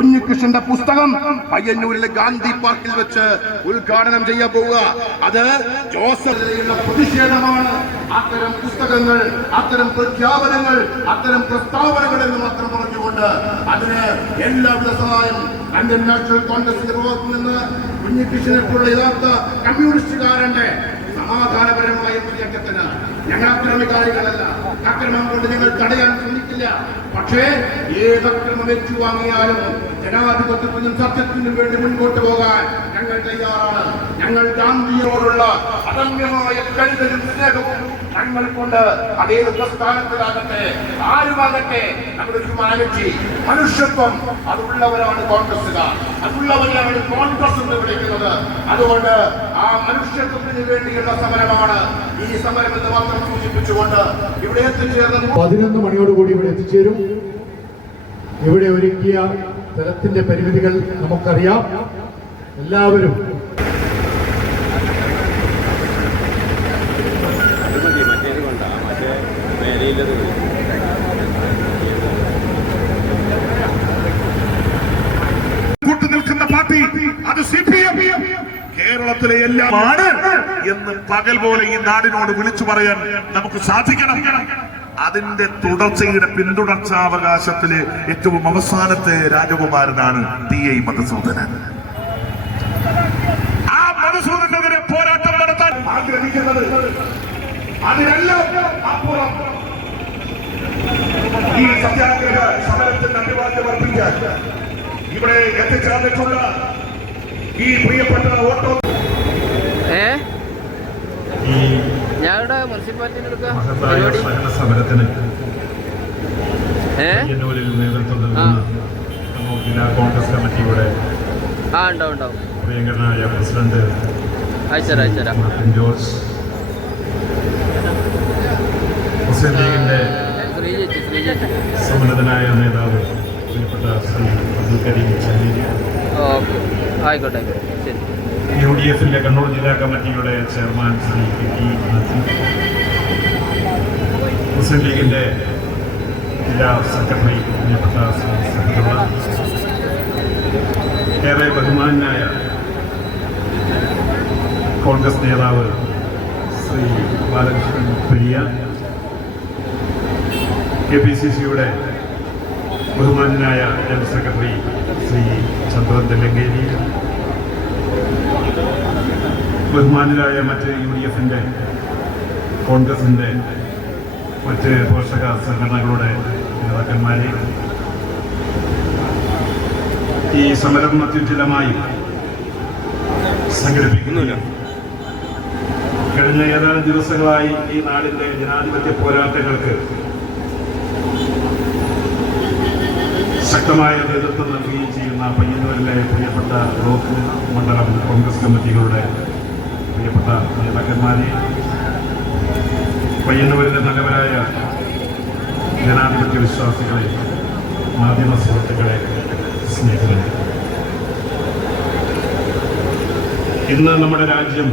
കുഞ്ഞികൃഷ്ണന്റെ പുസ്തകം പയ്യന്നൂരിലെ ഗാന്ധി പാർക്കിൽ വെച്ച് ഉദ്ഘാടനം ചെയ്യാൻ പോവുക. അത് ജോസഫിലുള്ള പ്രതിഷേധമാണ്. അത്തരം പുസ്തകങ്ങൾ, അത്തരം പ്രഖ്യാപനങ്ങൾ, അത്തരം പ്രസ്താവനകൾ എന്ന് മാത്രം പറഞ്ഞുകൊണ്ട് അതിന് എല്ലാവിധ സഹായം ഇന്ത്യൻ നാഷണൽ കോൺഗ്രസിന്റെ ഭാഗത്തു നിന്ന് കുഞ്ഞികൃഷ്ണനെ പോലുള്ള യഥാർത്ഥ കമ്മ്യൂണിസ്റ്റുകാരന്റെ സമാധാനപരമായ മുന്നേറ്റത്തിന് ഞങ്ങൾ അക്രമകാരികളല്ല. അക്രമം കൊണ്ട് ഞങ്ങൾ തടയാൻ ശ്രമിക്കില്ല. പക്ഷേ ഏതക്രമം ഏറ്റുവാങ്ങിയാലും ജനാധിപത്യത്തിനും സത്യത്തിനും വേണ്ടി മുൻപോട്ട് പോകാൻ ഞങ്ങൾ തയ്യാറാണ്. ഞങ്ങൾ ഗാന്ധിയോടുള്ള അദമ്യമായ കരുതലും സ്നേഹവും ഞങ്ങൾക്കൊണ്ട് അതേത് പ്രസ്ഥാനത്തിലാകട്ടെ ആരുമാകട്ടെ നമ്മുടെ ഹ്യൂമാനിറ്റി, മനുഷ്യത്വം അതുള്ളവരാണ് കോൺഗ്രസുകാർ, അതുള്ളവരെയാണ് കോൺഗ്രസ് എന്ന് വിളിക്കുന്നത്. അതുകൊണ്ട് ആ മനുഷ്യത്വത്തിന് വേണ്ടിയുള്ള സമരമാണ് ഈ സമരം എന്ന് മാത്രം സൂചിപ്പിച്ചുകൊണ്ട് ഇവിടെ എത്തിച്ചേർന്നത് 11 മണിയോടുകൂടി ഇവിടെ എത്തിച്ചേരും. ഇവിടെ ഒരുക്കിയ സ്ഥലത്തിന്റെ പരിമിതികൾ നമുക്കറിയാം. എല്ലാവരും കൂട്ടുനിൽക്കുന്ന പാർട്ടി അത് CPM കേരളത്തിലെ എല്ലാമാണ് എന്ന് പകൽ പോലെ ഈ നാടിനോട് വിളിച്ചു പറയാൻ നമുക്ക് സാധിക്കണം. അതിന്റെ തുടർച്ചയുടെ പിന്തുടർച്ചാവകാശത്തിലെ ഏറ്റവും അവസാനത്തെ രാജകുമാരനാണ് TI മധുസൂദനൻ. ആ മധുസൂദനെതിരെ പോരാട്ടം നടത്താൻ ആഗ്രഹിക്കുന്നത് അതിനെല്ലാം അപ്പുറം ഈ സത്യാഗ്രഹ സമരത്തിന് അഭിവാദ്യം അർപ്പിക്കാൻ ഇവിടെ എത്തിച്ചേർന്നിട്ടുള്ള ഈ പ്രിയപ്പെട്ട ഓട്ടോ ഞങ്ങളുടെ മുനിസിപ്പാലിറ്റി സമരത്തിന് നേതൃത്വം നൽകുന്ന ജില്ലാ കോൺഗ്രസ് കമ്മിറ്റിയുടെ ഉണ്ടാവും പ്രിയങ്കരനായ പ്രസിഡന്റ് മാർട്ടിൻ ജോർജ്, മുസ്ലിം ലീഗിന്റെ സമുന്നതനായ നേതാവ് പ്രിയപ്പെട്ട ശ്രീ അബ്ദുൽ കരീം ചന്നേരി, ആയിക്കോട്ടെ ശരി, UDFന്റെ കണ്ണൂർ ജില്ലാ കമ്മിറ്റിയുടെ ചെയർമാൻ ശ്രീ KT നാസിഫ്, മുസ്ലിം ലീഗിന്റെ ജില്ലാ സെക്രട്ടറി പ്രിയപ്പെട്ട ശ്രീ സഹദുള്ള, ഏറെ ബഹുമാനായ കോൺഗ്രസ് നേതാവ് ശ്രീ ബാലകൃഷ്ണൻ പെരിയ, KPCCയുടെ ബഹുമാനായ ജനറൽ സെക്രട്ടറി ശ്രീ ചന്ദ്രൻ തെല്ലങ്കേരി, ബഹുമാനരായ മറ്റ് UDFന്റെ കോൺഗ്രസിന്റെ മറ്റ് പോഷക സംഘടനകളുടെ നേതാക്കന്മാരെ, ഈ സമരം അത്യുജ്വലമായി സംഘടിപ്പിക്കുന്നില്ല. കഴിഞ്ഞ ഏതാനും ദിവസങ്ങളായി ഈ നാടിന്റെ ജനാധിപത്യ പോരാട്ടങ്ങൾക്ക് ശക്തമായ നേതൃത്വം നൽകുകയും ചെയ്യുന്ന പയ്യന്നൂരിലെ പ്രിയപ്പെട്ട ബ്ലോക്ക് മണ്ഡലം കോൺഗ്രസ് കമ്മിറ്റികളുടെ പ്രിയപ്പെട്ട നേതാക്കന്മാരെ, പയ്യന്നൂരിലെ നല്ലവരായ ജനാധിപത്യ വിശ്വാസികളെ, മാധ്യമ സുഹൃത്തുക്കളെ, സ്നേഹിതരെ, ഇന്ന് നമ്മുടെ രാജ്യം